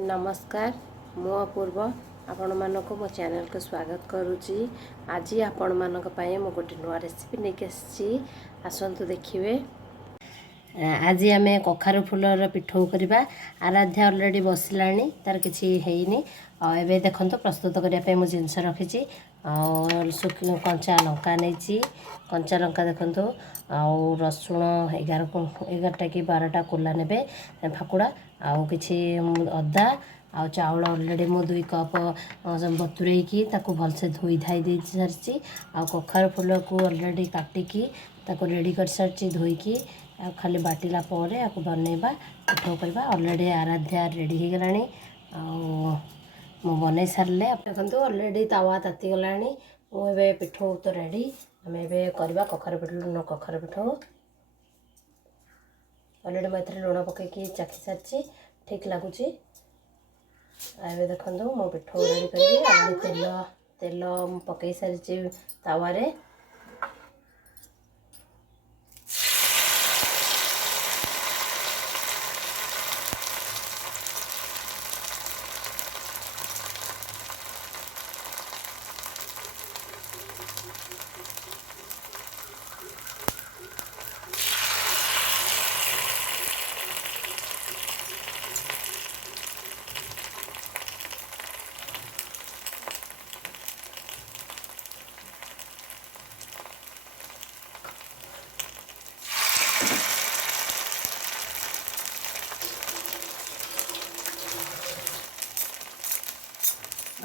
नमस्कार मु अपूर्व आपण मानक मो चैनल को स्वागत करुच्ची। आज आपण मानक पई मो गोटे नुआ रेसिपी लेके आसी आसंतु देखिए। आज आम कखारु फूलर पिठौ करवा। आराध्या अलरेडी बसलाणी तार किसी हैनी। एबे देखंतु प्रस्तुत करने मु जिनस रखी कंचा लंका नहीं। कंचा लंका देखंतु आउ रसुण 11टा कि 12टा कोला ने फाकुड़ा आउ किछि अदा आउ चाउल अलरेडी मु 2 कप बतुरेकी ताको भलसे धोई धाई दे सारी। आउ कखारु फूल को अलरेडी काटिकी ताको रेडी कर सारी धोईकी आ खाली बाटिला पर आपको बनैबा पिठौ करवा। अलरेडी आराध्या रेडी हो गलानी मु बनै सारे। देखो अलरेडी तावा ताती गलानी। मुझे पिठौ तो रेडी आम ए करवा कखारु पिठौ। अलरेडी मुझे लुण पकईकी चाखी सारी ठीक लगुच। एवं देखो मो पिठौ रेडी करी तेल तेल पकई सारी तावारे।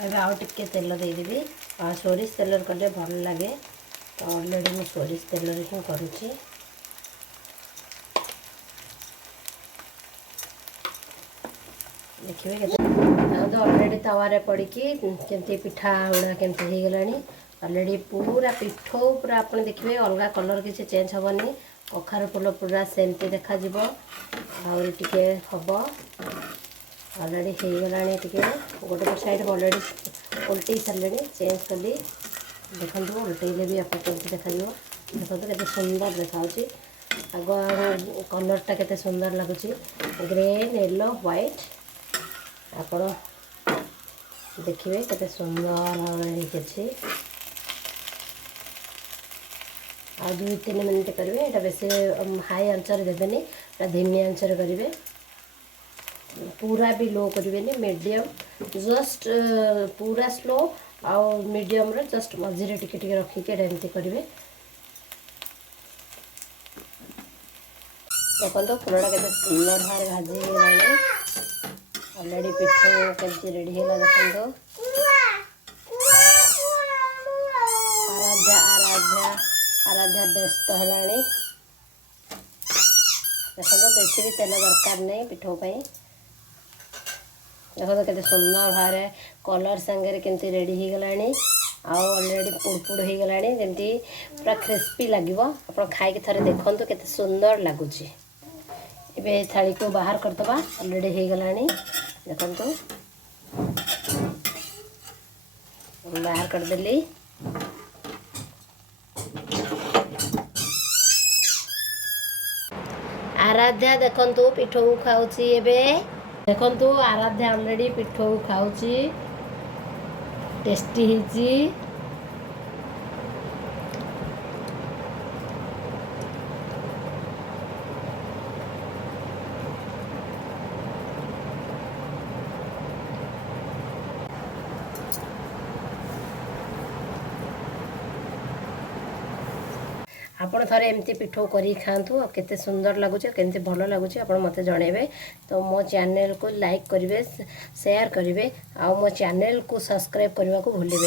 एबे आउ टिके तेल देदेवी। सोरिष तेल कले भल लगे तो अलरेडी मुझे सोरिष तेल ही करुच्ची। देखिए तो अलरेडी तवारे पड़ी केमती पिठा गुड़ा केमती हो गलानी। अलरेडी पूरा पिठौ पूरा आप देखिए अलग कलर किसी चेंज हेनी। कखारु फूल पूरा सेमती देखा और टिके हम अलरेडी हो गलानी। टिके गोटे साइड अलरेडी उल्टे सारे चेंज कली। देखो उल्टेले भी आप देखा देखो के सुंदर देखा आग कलरटा के सुंदर लगुच ग्रीन येलो व्हाइट। आपण देखिए के सुंदर भाव आ 2-3 मिनट करेंगे। यहाँ बेसी हाई आंचर देवेनि धीमी आंचर करेंगे। पूरा भी लो करेंगे मीडियम जस्ट पूरा स्लो आउ मीडियम रे जस्ट मझे टिके टिके रखिके एमती करेंगे। देखो फूलटा के सुंदर भाव भाजी गलानी। अलरेडी पिठौ केमती रेडी है देखो। आराध्या आराध्या आराध्या व्यस्त है। देखो बेसी भी तेल दरकार नहीं पिठौ पाई। देखो के सुंदर भाव कलर सांगे केमती रेडी हो गलानी। आउ अलरेडी पुड़पुड़ हो गलानी जमती पूरा क्रिस्पी लगे। आप खाई थे देखो के सुंदर लगुच। ए थाली को बाहर करदबा अलरेडी हो गलानी। देखो बाहर करदेली। आराध्या देखो पिठौ खाऊची। एबे देखो आराध्या अलरेडी पिठौ खाऊची टेस्टी हिची। आपण थरे एमती पिठौ करी खातु केते सुंदर लगुच केमती भल लगुच आप मत जनइबे। तो मो चैनल को लाइक करेंगे शेयर करेंगे आ मो चैनल को सब्सक्राइब करने को भूलें।